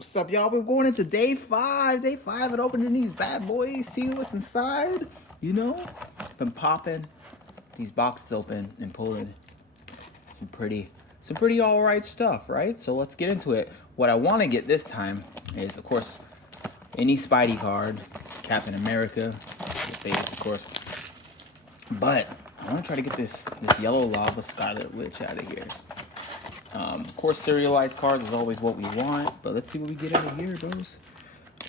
What's up, y'all? We're going into day five. Day five and opening these bad boys, seeing what's inside. You know, been popping these boxes open and pulling some pretty all right stuff, right? So let's get into it. What I want to get this time is, of course, any Spidey card, Captain America, your favorites, of course. But I want to try to get this yellow lava Scarlet Witch out of here. Of course, serialized cards is always what we want, but let's see what we get out of here, bros.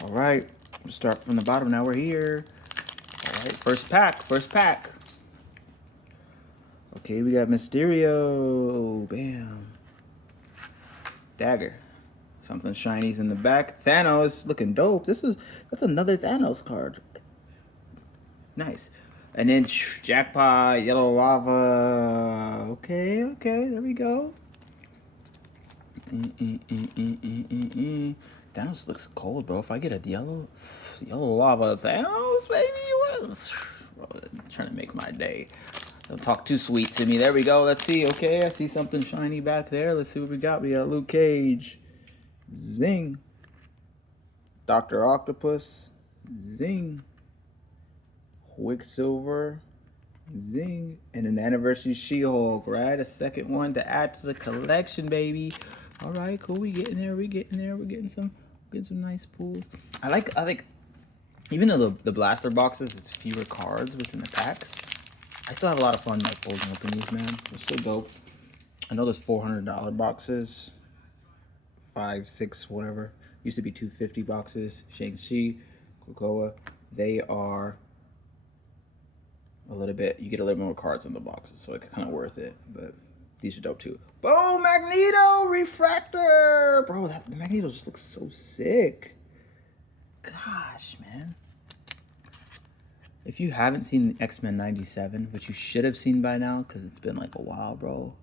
All right, we'll start from the bottom. Now we're here. All right, first pack. Okay, we got Mysterio. Bam. Dagger. Something shiny's in the back. Thanos, looking dope. That's another Thanos card. Nice. And then jackpot, yellow lava. Okay, there we go. Thanos looks cold, bro. If I get a yellow lava Thanos, baby, what is trying to make my day? Don't talk too sweet to me. There we go. Let's see. Okay, I see something shiny back there. Let's see what we got. We got Luke Cage. Zing. Dr. Octopus. Zing. Quicksilver. Zing. And an anniversary She-Hulk, right? A second one to add to the collection, baby. All right, cool. We getting there. We're getting some nice pulls. I like even though the blaster boxes, it's fewer cards within the packs, I still have a lot of fun like folding open these, man. They're still dope. I know there's $400 boxes, 5, 6, whatever. Used to be $250 boxes. Shang-Chi, Krakoa, they are a little bit, you get a little more cards in the boxes, so it's kind of worth it, but these are dope too. Boom, Magneto Refractor! Bro, that Magneto just looks so sick. Gosh, man. If you haven't seen X-Men 97, which you should have seen by now, because it's been like a while, bro,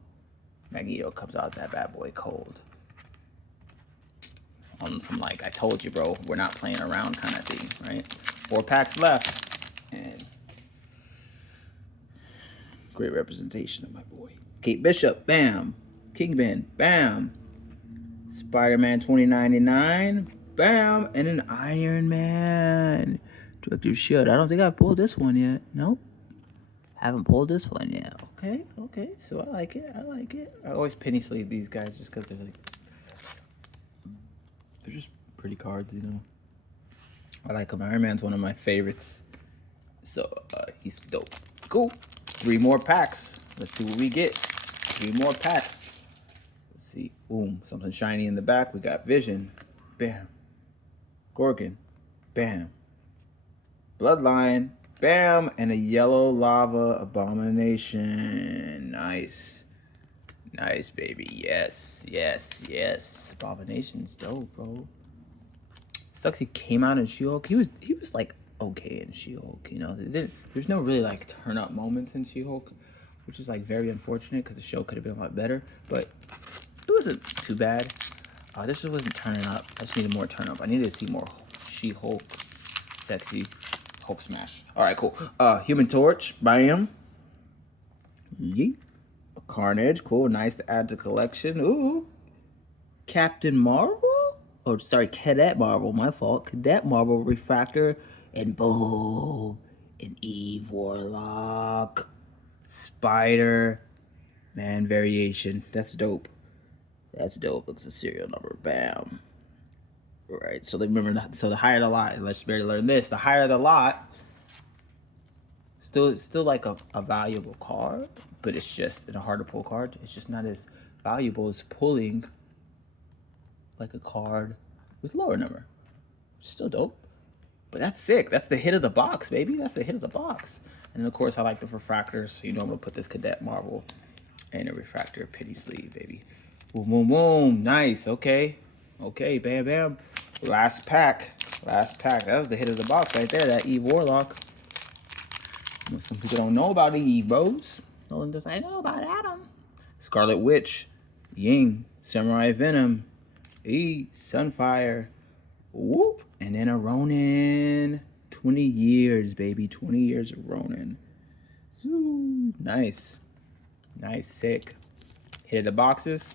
Magneto comes out that bad boy cold. On some like, I told you, bro, we're not playing around kind of thing, right? 4 packs left, and great representation of my boy. Kate Bishop, bam. Kingpin, bam. Spider-Man 2099, bam. And an Iron Man. Director Shield. I don't think I've pulled this one yet. Nope. Haven't pulled this one yet. Okay. So I like it. I always penny sleeve these guys just because they're just pretty cards, you know. I like them. Iron Man's one of my favorites. So he's dope. Cool. 3 more packs. Let's see what we get. 3 more packs. Let's see. Boom. Something shiny in the back. We got Vision. Bam. Gorgon. Bam. Bloodline. Bam. And a yellow lava Abomination. Nice. Nice, baby. Yes. Abomination's dope, bro. Sucks he came out in She-Hulk. He was like okay in She-Hulk, you know. There's no really like turn up moments in She-Hulk, which is like very unfortunate because the show could have been a lot better, but it wasn't too bad. This just wasn't turning up. I just needed more turn up. I needed to see more She-Hulk, sexy Hulk smash. All right, cool. Human Torch, bam. Yeet. Carnage, cool, nice to add to collection. Ooh. Captain Marvel? Oh, sorry, Cadet Marvel, my fault. Cadet Marvel Refractor, and boom, an Eve Warlock, Spider-Man variation. That's dope. Looks a serial number, bam. Right, so remember that. So the higher the lot, let's better learn this. The higher the lot, still like a valuable card, but it's just a hard to pull card. It's just not as valuable as pulling like a card with lower number. Still dope. But that's sick. That's the hit of the box, baby. That's the hit of the box. And of course, I like the refractors. So you know I'm gonna put this Cadet Marvel and a refractor penny sleeve, baby. Boom. Nice. Okay, bam. Last pack. That was the hit of the box right there. That Eve Warlock. Some people don't know about Eve, bros. No one does. I know about Adam. Scarlet Witch, Ying, Samurai Venom, Sunfire, whoop, and then a Ronin. 20 years, baby. 20 years of Ronin. Ooh, nice, sick. Hit the boxes.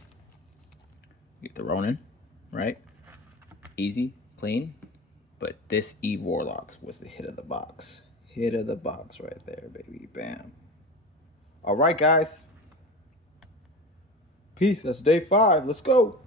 Get the Ronin, right? Easy, clean. But this Eve Warlocks was the hit of the box. Hit of the box right there, baby. Bam. All right, guys. Peace. That's day 5. Let's go.